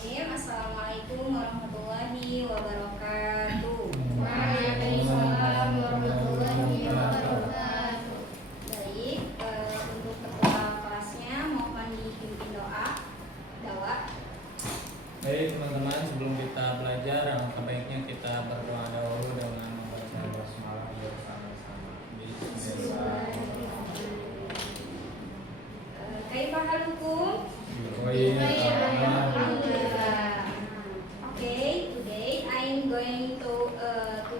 Bismillahirrahmanirrahim. Assalamualaikum warahmatullahi wabarakatuh. Waalaikumsalam warahmatullahi wabarakatuh. Baik, untuk ketua kelasnya mohon dipimpin doa. Baik teman-teman, sebelum kita belajar, alangkah baiknya kita berdoa dahulu dengan membaca basmalah bersama-sama. Kaifa halukum? Okay, today I'm going to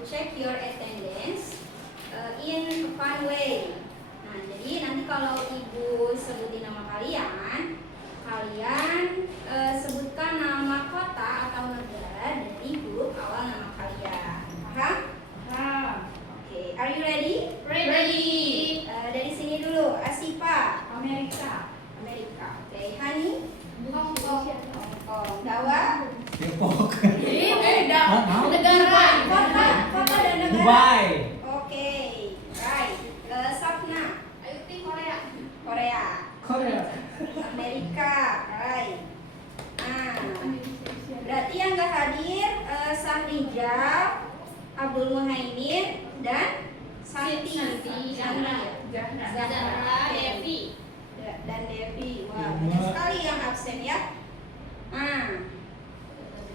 check your attendance in a fun way. Nah, jadi nanti kalau ibu sebutin nama kalian sebutkan nama kota atau negara dari huruf awal nama kalian. Paham? Oke, are you ready? Ready. Dari sini dulu, Asifa. Amerika. Oke, Hani. Hong Kong. Dawa. Tiongkok. Negara. Kota dan negara. Dubai. Oke, right. Sapna. Korea. Amerika, right. Nah, berarti yang nggak hadir Sahrijal, Abdul Muhaimin, dan Santi. Zahra, Devi. Dan Devi. Wah, banyak sekali yang absen ya. Nah,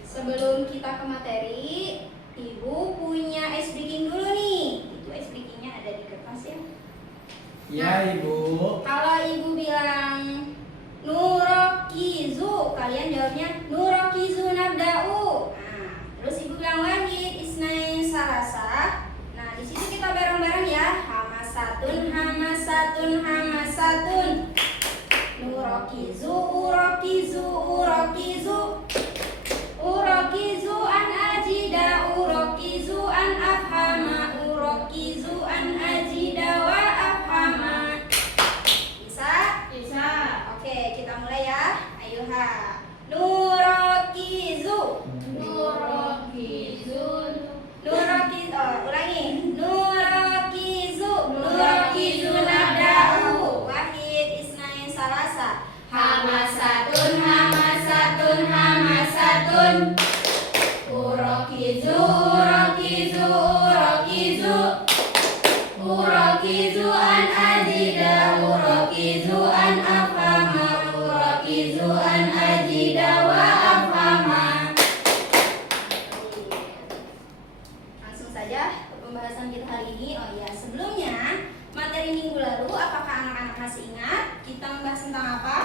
sebelum kita ke materi, Ibu punya ice breaking dulu nih. Itu ice breakingnya ada di kertas ya. Ya Ibu. Kalau Ibu bilang Nurokizu, kalian jawabnya Nurokizu nabda'u. Nah, terus Ibu bilang Wahid Isnain Salasa. Nah, di situ kita bareng-bareng ya. Hamasatun. Urokizu an ajida, urokizu an afhama, urokizu an ajida wa afhama. Bisa? Oke, kita mulai ya. Ayuha. Nurokizu. Ulangi. Nurokizu nabda'u. Wahid Isnain Salasa. Hamasatun. Urokizu an ajida, urokizu an afhama, urokizu an ajida wa afhama. Langsung saja ke pembahasan kita hari ini. Oh iya, sebelumnya materi minggu lalu apakah anak-anak masih ingat kita membahas tentang apa?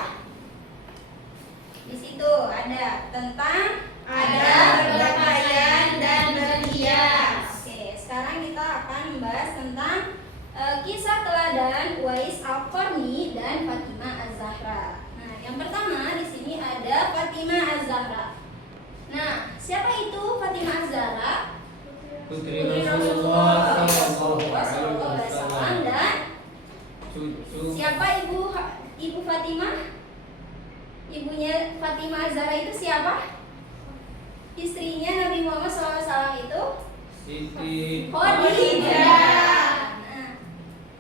Di situ ada tentang berpakaian dan berhias. Oke, sekarang kita akan membahas tentang kisah teladan Uwais Al-Qarni dan Fatimah Az-Zahra. Nah, yang pertama di sini ada Fatimah Az-Zahra. Nah, siapa itu Fatimah Az-Zahra? Putri Rasulullah Sallallahu Alaihi Wasallam. Dan siapa ibu Fatimah? Ibunya Fatimah Az-Zahra itu siapa? Istrinya Nabi Muhammad SAW itu Siti Khadijah. Nah,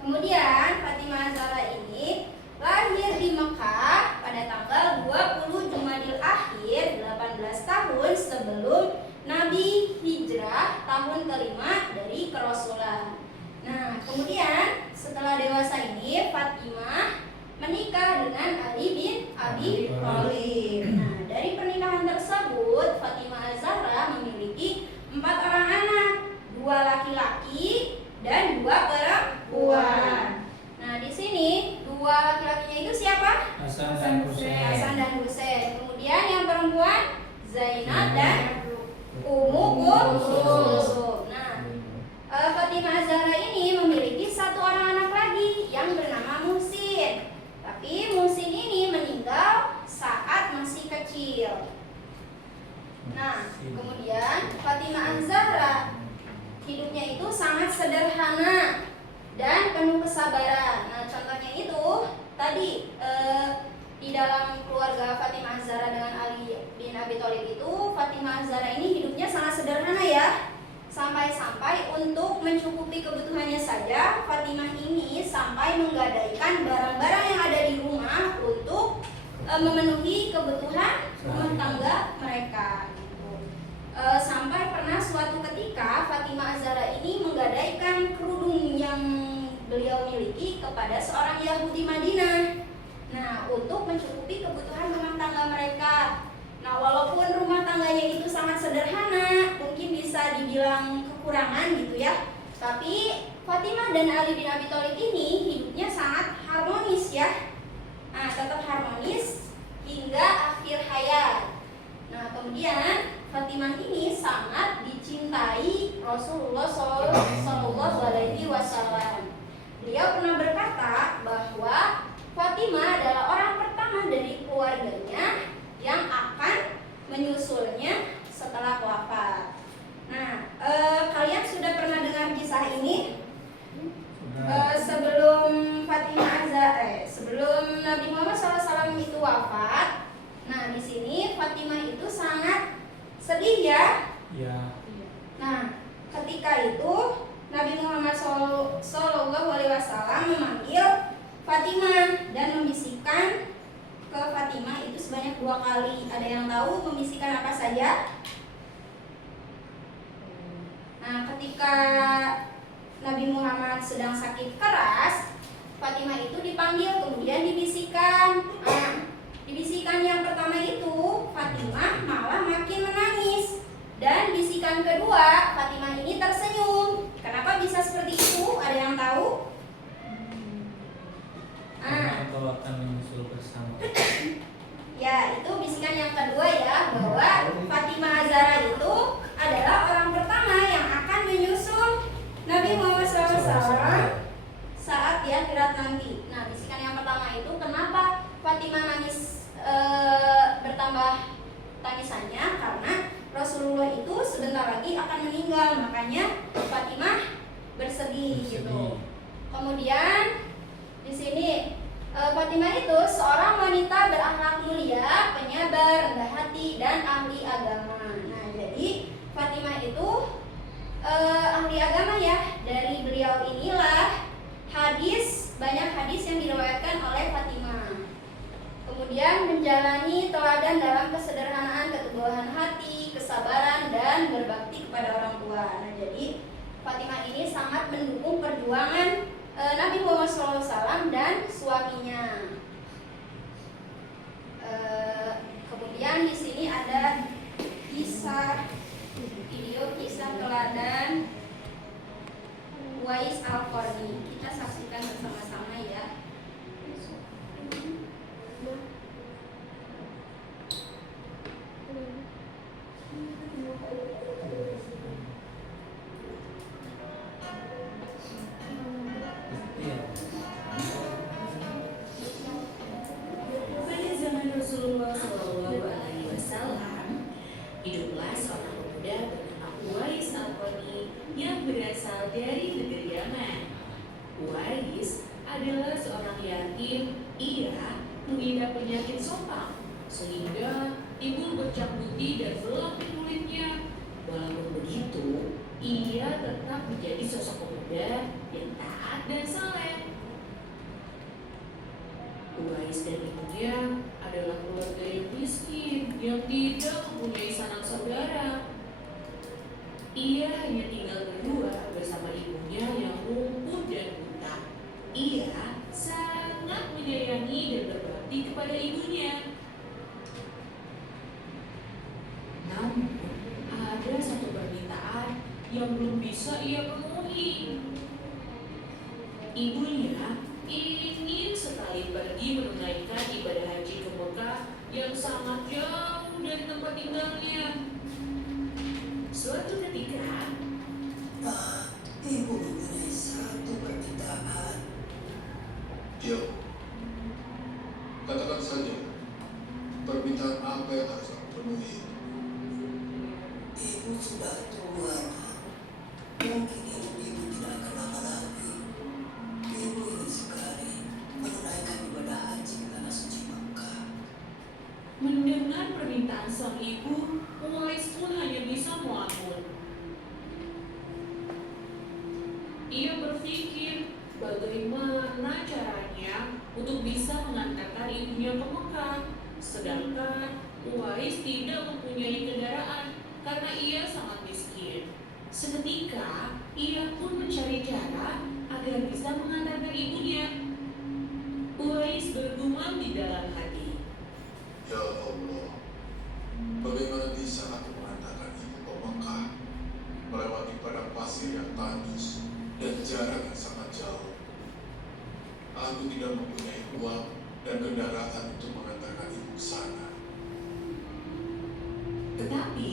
kemudian Fatimah Az-Zahra ini lahir di Mekah pada tanggal 20 Jumadil Akhir 18 tahun sebelum Nabi hijrah tahun kelima dari kerasulan. Nah, kemudian setelah dewasa ini Fatimah menikah dengan Ali bin Abi Thalib. Nah, dari pernikahan tersebut Fatimah Az-Zahra memiliki 4 orang anak, 2 laki-laki dan 2 perempuan. Nah, di sini 2 laki-lakinya itu siapa? Hasan dan Husain. Kemudian yang perempuan Zainab dan Ummu Kulsum. Nah, Fatimah Az-Zahra ini memiliki 1 orang anak lagi yang bernama Muhsin. Tapi Muhsin ini meninggal saat masih kecil. Nah, kemudian Fatimah Az-Zahra hidupnya itu sangat sederhana dan penuh kesabaran. Nah, contohnya itu tadi di dalam keluarga Fatimah Az-Zahra dengan Ali bin Abi Thalib itu, Fatimah Az-Zahra ini hidupnya sangat sederhana ya. Sampai-sampai untuk mencukupi kebutuhannya saja, Fatimah ini sampai menggadaikan barang-barang yang ada di rumah untuk memenuhi kebutuhan rumah tangga mereka gitu. Sampai pernah suatu ketika Fatimah Az-Zahra ini menggadaikan kerudung yang beliau miliki kepada seorang Yahudi Madinah. Nah, untuk mencukupi kebutuhan rumah tangga mereka. Nah, walaupun rumah tangganya itu sangat sederhana, mungkin bisa dibilang kekurangan gitu ya, tapi Fatimah dan Ali bin Abi Thalib ini hidupnya sangat harmonis ya. Nah, tetap harmonis hingga akhir hayat. Nah, kemudian Fatimah ini sangat dicintai Rasulullah Shallallahu Alaihi Wasallam. Beliau pernah berkata bahwa Fatimah adalah orang pertama dari keluarganya yang akan menyusulnya setelah wafat. Nah, kalian sudah pernah dengar kisah ini? Sebelum sebelum Nabi Muhammad SAW itu wafat, nah di sini Fatimah itu sangat sedih ya. Ya. Nah, ketika itu Nabi Muhammad SAW memanggil Fatimah dan membisikkan ke Fatimah itu sebanyak 2 kali. Ada yang tahu membisikkan apa saja? Nah, ketika Nabi Muhammad sedang sakit keras, Fatimah itu dipanggil, kemudian dibisikkan. Nah, dibisikkan yang pertama itu Fatimah malah makin menangis, dan bisikan kedua Fatimah ini tersenyum. Kenapa bisa seperti itu? Ada yang tahu? Engkau akan menyusul bersama. Ya, itu bisikan yang kedua ya, bahwa Fatimah Az-Zahra itu adalah orang pertama yang akan menyusul Nabi Muhammad SAW saat di akhirat nanti. Nah, bisikan yang pertama itu kenapa Fatimah nangis bertambah tangisannya? Karena Rasulullah itu sebentar lagi akan meninggal, makanya Fatimah bersedih gitu. Kemudian di sini Fatimah itu seorang wanita berakhlak mulia, penyabar, rendah hati, dan ahli agama. Nah, jadi Fatimah itu ahli agama ya. Dari beliau inilah banyak hadis yang diriwayatkan oleh Fatimah. Kemudian menjalani teladan dalam kesederhanaan, keteguhan hati, kesabaran, dan berbakti kepada orang tua. Nah, jadi Fatimah ini sangat mendukung perjuangan Nabi Muhammad SAW dan suaminya. Kemudian di sini ada kisah teladan Uwais Al-Qarni. Kita saksikan bersama-sama ya. Pada zaman Rasulullah SAW, hiduplah seorang pemuda bernama Uwais Al-Qarni yang berasal dari negeri Yaman. Uwais adalah seorang yatim. Ia mengidap penyakit sopak sehingga timbul bercak putih dan gelap di kulitnya. Walaupun begitu, ia tetap menjadi sosok pemuda yang taat dan saleh. Uwais dan ibunya adalah keluarga yang miskin yang tidak mempunyai sanak saudara. Ia hanya tinggal berdua bersama ibunya yang lumpuh dan buta. Ia sangat menyayangi dan berbakti kepada ibunya. Namun, ada satu permintaan yang belum bisa ia penuhi. Ibunya ingin sekali pergi menunaikan ibadah haji ke Mekah yang sangat jauh dari tempat tinggalnya. Suatu ketika, Ibu mempunyai satu permintaan. Ya, katakan saja, permintaan apa yang harus aku penuhi? Ibu sudah tua, Nak. Mungkin ibu tidak akan lama lagi. Ibu ingin sekali menunaikan ibadah haji ke tanah suci Makkah. mendengar permintaan sang ibu, Uwais pun hanya bisa melamun. Ia berpikir bagaimana caranya untuk bisa mengantarkan ibunya ke Mekah, sedangkan Uwais tidak mempunyai kendaraan karena ia sangat miskin. Seketika, ia pun mencari cara agar bisa mengantarkan ibunya. Uwais bergumam di dalam hati. Ya Allah, bagaimana bisa aku mengantarkan ibu ke Mekah melewati padang pasir yang tandus dan jarak yang sangat jauh? Aku tidak mempunyai uang dan kendaraan untuk mengantarkan ibu ke sana. Tetapi,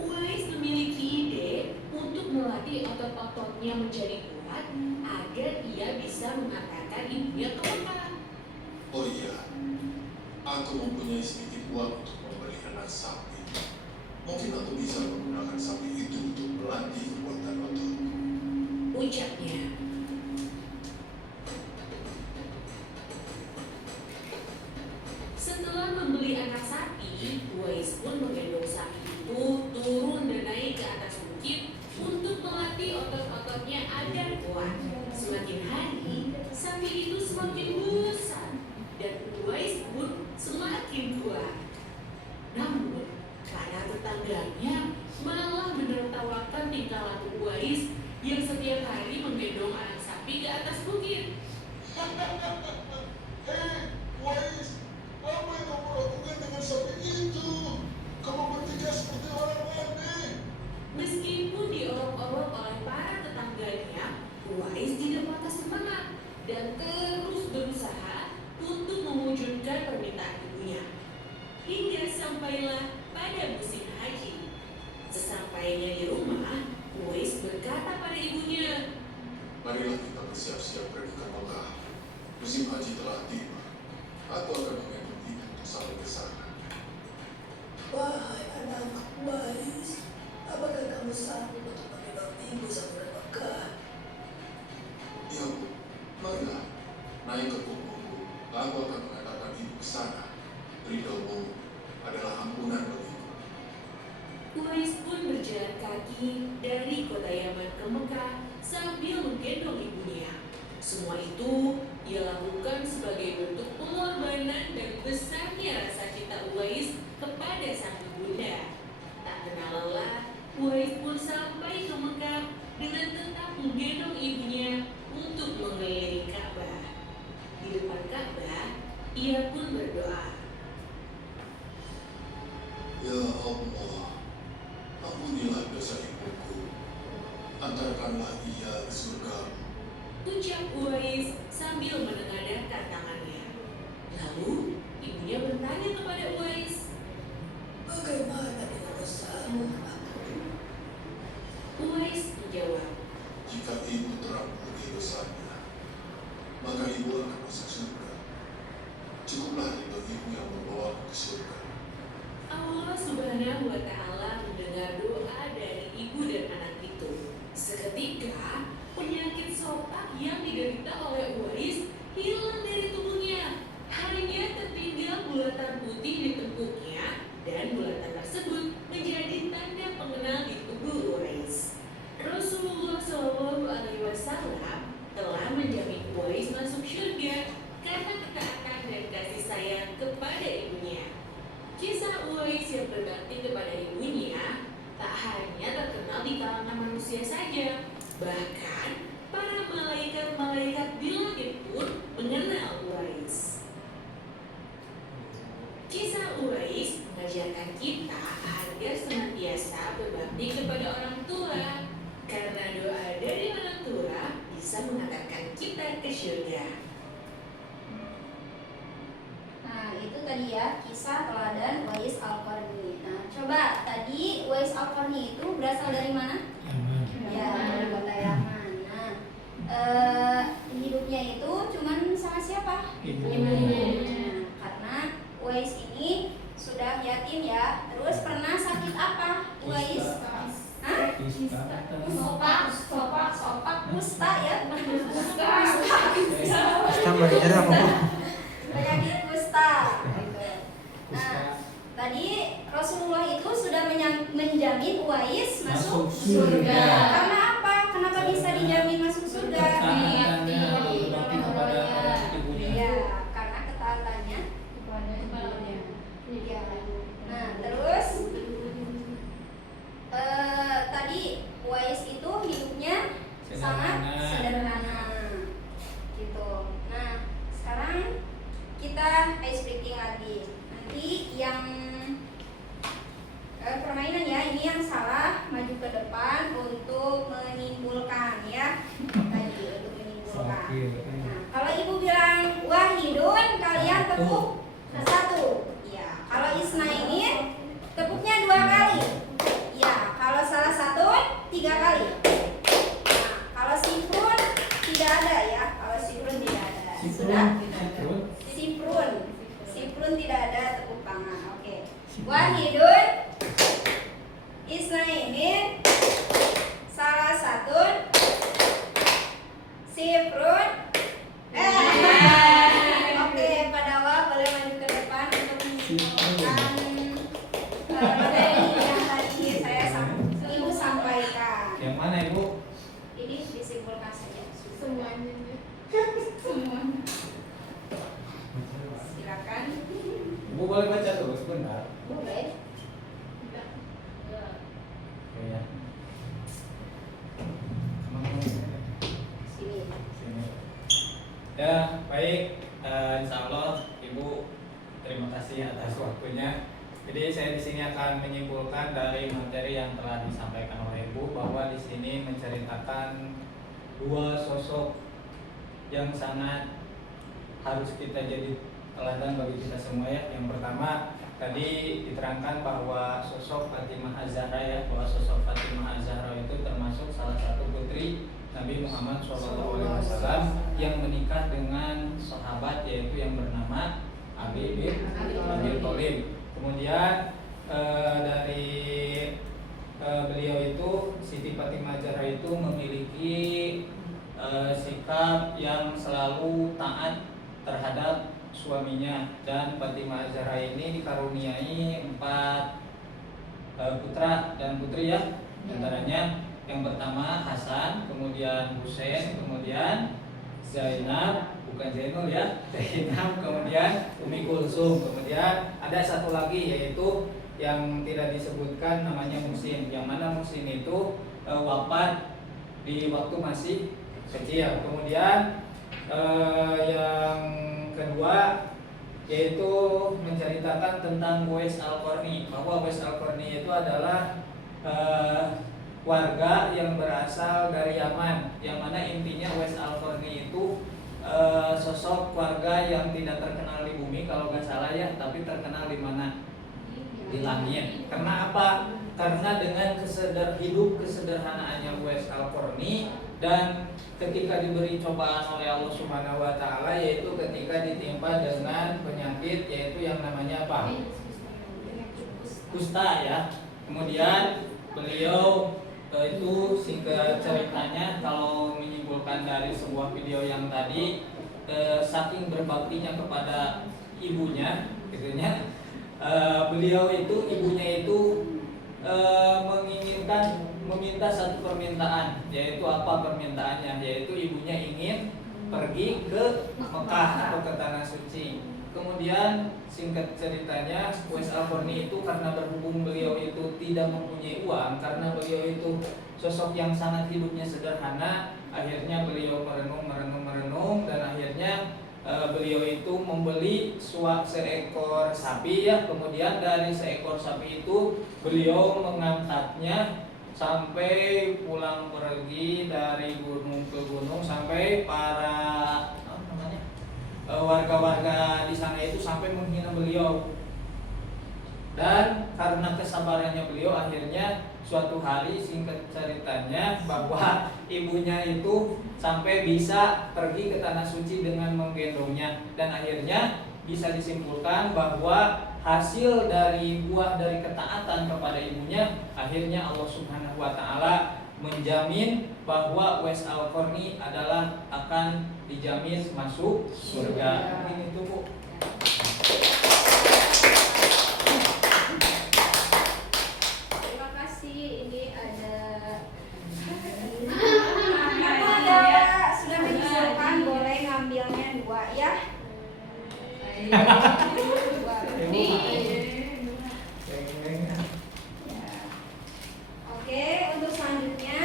Uwais memiliki ide untuk melatih otot-ototnya menjadi kuat agar ia bisa mengantarkan ibunya ke Mekah. Oh iya, aku mempunyai sedikit uang untuk membeli anak sapi. Mungkin aku bisa menggunakan sapi itu untuk melatih kekuatan ototku. Ucapnya. Setelah membeli anak sapi, Uwais pun menggendong sapi itu turun dan naik ke atas bukit untuk melatih otot-ototnya agar kuat. Semakin hari, sapi itu semakin besar dan Uwais pun semakin kuat. Namun, para tetangganya malah menertawakan tingkah laku Uwais yang setiap hari menggendong anak sapi ke atas bukit. Hei, Wais, apa yang kamu lakukan dengan sapi itu? Kamu bertiga seperti orang aneh. Meskipun diolok-olok oleh para tetangganya, Uwais tidak patah semangat dan terus berusaha untuk mewujudkan permintaan ibunya. Hingga sampailah pada musim haji. Sesampainya di rumah, Uwais berkata pada ibunya, Marilah kita bersiap-siap pergi ke Mekah. Musim haji telah tiba. Aku akan menggendong ibu untuk sampai ke sana. Wahai anakku Wais, apakah kamu sanggup untuk mengenal ibu sampai Mekah? Ya Bu, marilah. Naik ke punggungku. Aku akan mengantarkan ibu ke sana. Ridhomu adalah ampunan bagiku. Uwais pun berjalan kaki dari kota Yaman ke Mekah sambil menggendong ibunya. Semua itu ia lakukan sebagai bentuk pengorbanan dan besarnya rasa cinta Uwais kepada sang ibunda. Tak kenal lelah, Uwais pun sampai ke Mekah dengan tetap menggendong ibunya untuk mengelilingi Ka'bah. Di depan Ka'bah, ia pun berdoa. Ya Allah, ampunilah dosa ibuku. Antarkanlah ia ke surga. Ucap Uwais sambil menengadahkan tangannya. Lalu, ibunya bertanya kepada Uwais. Bagaimana dengan dosamu, anakku? Uwais menjawab. Jika ibu terampuni dosanya, maka ibu akan masuk surga. Cukuplah ridho ibu yang membawaku ke surga. Allah Subhanahu wa Ta'ala mendengar doa dari ibu dan anak itu. Seketika, penyakit sopak yang diderita oleh Uwais hilang dari tubuhnya. Hanya tertinggal bulatan putih di tengkuknya, dan bulatan tersebut menjadi tanda pengenal di tubuh Uwais. Rasulullah SAW telah menjamin Uwais masuk surga karena ketaatan dan kasih sayang kepada ibunya. Kisah Uwais yang berbakti kepada ibunya tak hanya terkenal di kalangan manusia saja, bahkan para malaikat-malaikat di langit pun mengenal Uwais. Kisah Uwais mengajarkan kita agar senantiasa berbakti kepada orang tua, karena doa dari orang tua bisa mengantarkan kita ke surga. Nah, itu tadi ya kisah teladan Uwais Al-Qarni. Nah, coba tadi Uwais Al-Qarni itu berasal dari mana? Ya, dari kota Yaman. Nah, hidupnya itu cuman sama siapa? Ibu. Nah, karena Uwais ini sudah yatim ya. Terus pernah sakit apa? Uwais? Hah? Sopak, kusta ya? Kusta belajar apa? Penyakit kusta. Gitu. Nah, tadi Rasulullah itu sudah menjamin Uwais masuk surga. Karena apa? Kenapa bisa dijamin masuk surga? Ya, karena ketaatannya. Ya. Nah, terus Wahidun Isnainin Salah satun Sifrun Oke, Pak Dawa boleh maju ke depan untuk menyimpulkan materi yang tadi Ibu sampaikan. Yang mana Ibu? Ini disimpulkan saja. Semuanya. Silakan. Ibu boleh baca dulu sebentar. Boleh. Oke ya. Sini. Sini. Ya, baik. Insya Allah Ibu terima kasih atas waktunya. Jadi saya di sini akan menyimpulkan dari materi yang telah disampaikan oleh Ibu bahwa di sini menceritakan dua sosok yang sangat harus kita jadi teladan bagi kita semua ya. Yang pertama tadi diterangkan bahwa sosok Fatimah Az-Zahra ya, bahwa sosok Fatimah Az-Zahra itu termasuk salah satu putri Nabi Muhammad SAW yang menikah dengan sahabat yaitu yang bernama Ali bin Abi Thalib. Kemudian dari beliau itu Siti Fatimah Az-Zahra itu memiliki sikap yang selalu taat terhadap suaminya, dan Fatimah Az-Zahra ini dikaruniai 4 putra dan putri ya. Antaranya yang pertama Hasan, kemudian Husain, kemudian Zainab, bukan Zainul ya, Zainab, kemudian Umi Kulsum, kemudian ada satu lagi yaitu yang tidak disebutkan namanya Muhsin, yang mana Muhsin itu wafat di waktu masih kecil. Kemudian yang kedua yaitu menceritakan tentang Uwais Al-Qarni, bahwa Uwais Al-Qarni itu adalah warga yang berasal dari Yaman, yang mana intinya Uwais Al-Qarni itu sosok warga yang tidak terkenal di bumi kalau nggak salah ya, tapi terkenal di mana? Di langit. Karena apa? Karena dengan hidup kesederhanaannya Uwais Al-Qarni, dan ketika diberi cobaan oleh Allah Subhanahu wa taala, yaitu ketika ditimpa dengan penyakit yaitu yang namanya apa? Kusta ya. Kemudian beliau itu singkat ceritanya kalau menyimpulkan dari sebuah video yang tadi, saking berbaktinya kepada ibunya gitunya, beliau itu ibunya itu meminta satu permintaan, yaitu apa permintaannya, yaitu ibunya ingin pergi ke Mekah atau ke tanah suci. Kemudian singkat ceritanya Uwais Al-Qarni itu karena berhubung beliau itu tidak mempunyai uang, karena beliau itu sosok yang sangat hidupnya sederhana, akhirnya beliau merenung dan akhirnya beliau itu membeli seekor sapi ya. Kemudian dari seekor sapi itu beliau mengangkatnya sampai pulang pergi dari gunung ke gunung, sampai para warga-warga di sana itu sampai menghina beliau. Dan karena kesabarannya beliau, akhirnya suatu hari singkat ceritanya bahwa ibunya itu sampai bisa pergi ke tanah suci dengan menggendongnya, dan akhirnya bisa disimpulkan bahwa hasil dari buah dari ketaatan kepada ibunya, akhirnya Allah Subhanahu wa taala menjamin bahwa Uwais Al-Qarni adalah akan dijamin masuk surga. Ini tuh Bu. Terima kasih. Ini ada sudah menyiapkan, boleh ngambilnya 2 ya. Oke, untuk selanjutnya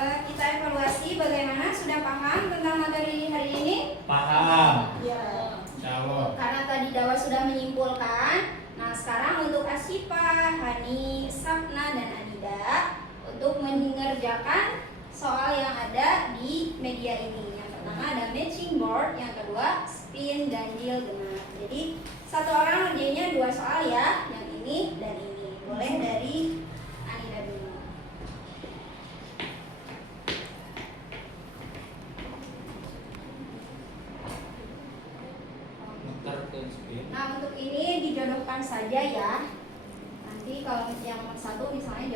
kita evaluasi bagaimana, sudah paham tentang materi hari ini? Paham. Ya. Insyaallah. Karena tadi Dawa sudah menyimpulkan. Nah, sekarang untuk Asyifa, Hani, Sapna, dan Anida untuk mengerjakan soal yang ada di media ini. Yang pertama ada matching board, yang kedua spin ganjil genap. Jadi satu orang ngerjainnya 2 soal ya, yang ini dan ini. Boleh dari Anida dulu. Muter ke spin. Nah, untuk ini dijodohkan saja ya.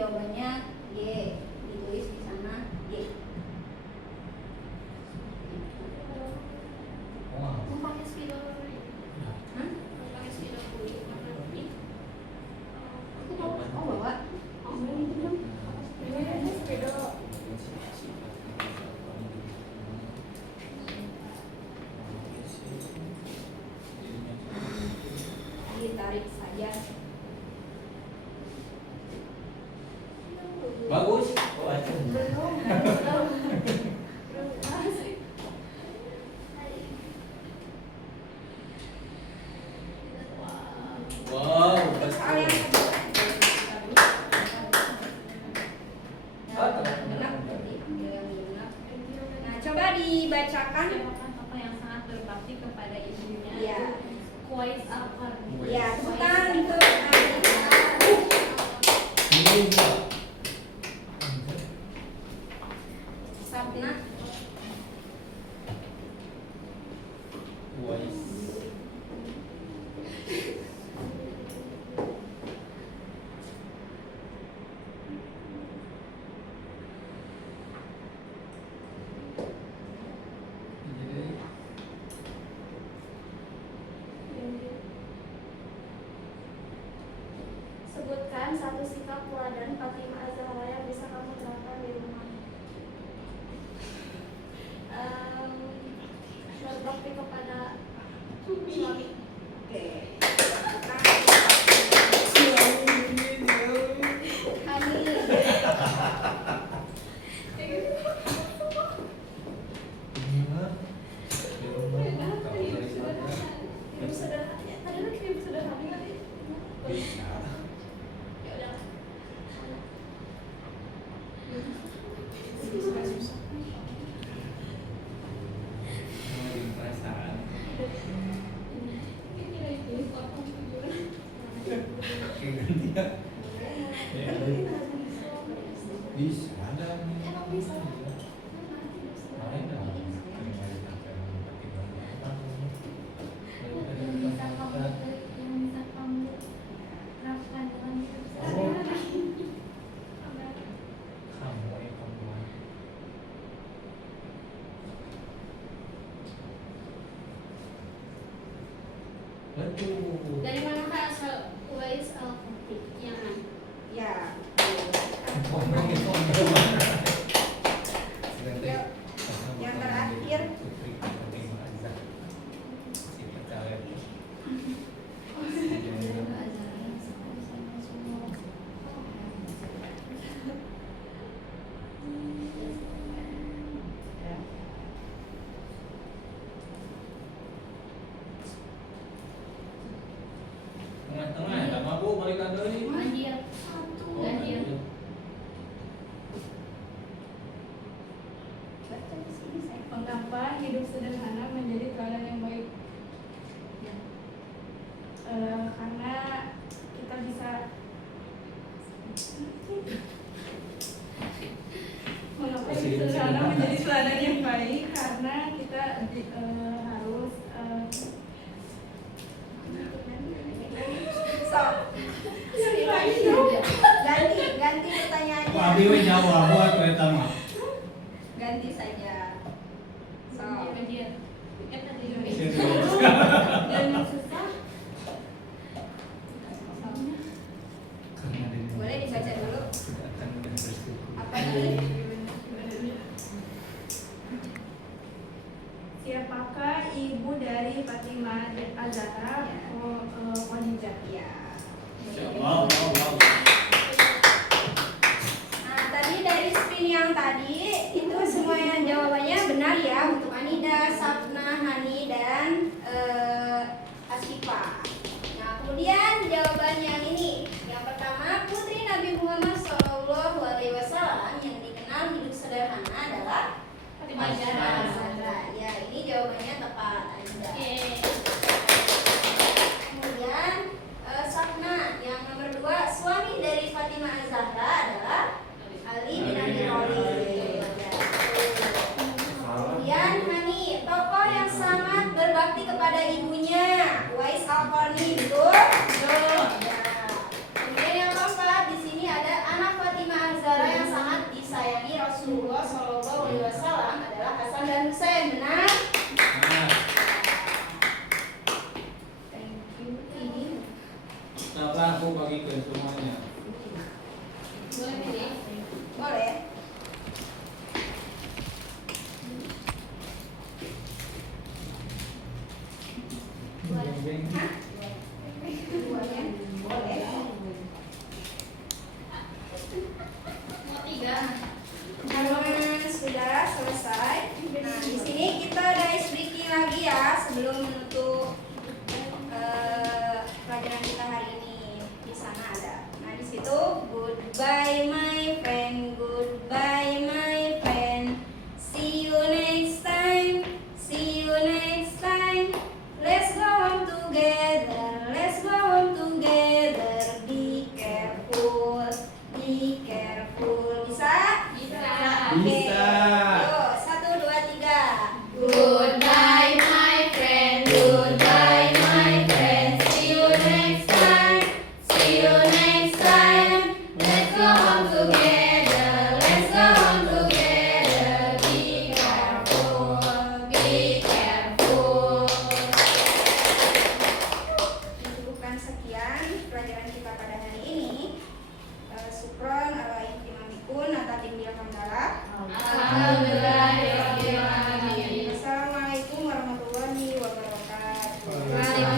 jawabannya Y. Ditulis di sana Y. Wow. Mau pakai spidol warna ini? Hah? Mau pakai spidol kulit warna ini? Aku bawa. Oh, ini belum. Ini spidol. Ditarik saja. Bagus. Oh, aja. Wow, Soal yang betul. kedua. Genap berarti. Ambil yang genap. Nah, coba dibacakan. Siapakah tokoh yang sangat berbakti kepada ibunya? Iya. Qais Al-Qarni. Ya, bukan untuk Alisa. Ini dia. Sapna. Wais. Sebutkan satu sikap teladan Fatimah Az-Zahra yang bisa kamu terapkan di rumah. Berbakti kepada suami. Oke. Hidup sederhana. Tadi lu hidup sederhana tadi. Bisa. Ya udah. Perasaan. Ini lagi potong tujuan. Bisa ada. Emang bisa. Lain dong. Yang bisa kamu terapkan dalam hidup sehari-hari. Kamu yang pembuat. Betul. Dari manakah asal Qais Al-Qarni? Yaman. Ya. Yang terakhir. Tengah-tengah, tak mabuk balikan dulu. Ganjil. Ganjil. Baca di sini saya. Mengapa hidup sederhana menjadi teladan yang baik? Karena kita bisa mengapa hidup sederhana menjadi teladan yang baik? Karena kita harus So. Ganti pertanyaannya. Abi we jawab buat kereta mah. Ganti saja. So. Ganjil. Kan tadi dan yang susah. Boleh dibaca dulu. Apa ini? Siapakah ibu dari Fatimah Az-Zahra? Khadijah. Ya. Wow, wow, wow. Nah, tadi dari spin yang tadi itu semuanya jawabannya benar ya untuk Anida, Sapna, Hani dan Asyifa. Nah, kemudian jawaban yang ini. Yang pertama, putri Nabi Muhammad SAW yang dikenal hidup sederhana adalah Fatimah Az-Zahra. Ya, ini jawabannya tepat. Anida. Kemudian Sapna yang nomor 2, suami dari Fatimah Az-Zahra adalah Ali bin Abi Thalib. Kemudian Hani, tokoh yang sangat berbakti kepada ibunya, Qais Al-Qarni, betul? Betul. Ya. Kemudian yang keempat di sini ada anak Fatimah situ goodbye my friend, goodbye my friend. See you next time, see you next time. Let's go home together, let's go home together. Be careful, be careful. Bisa? Oke. Bisa. Yuk, 1, 2, 3. Goodbye my friend, goodbye my friend. See you next time, see you next time. Let's go home together, let's go home together. Be careful, be careful. Cukupkan sekian pelajaran kita pada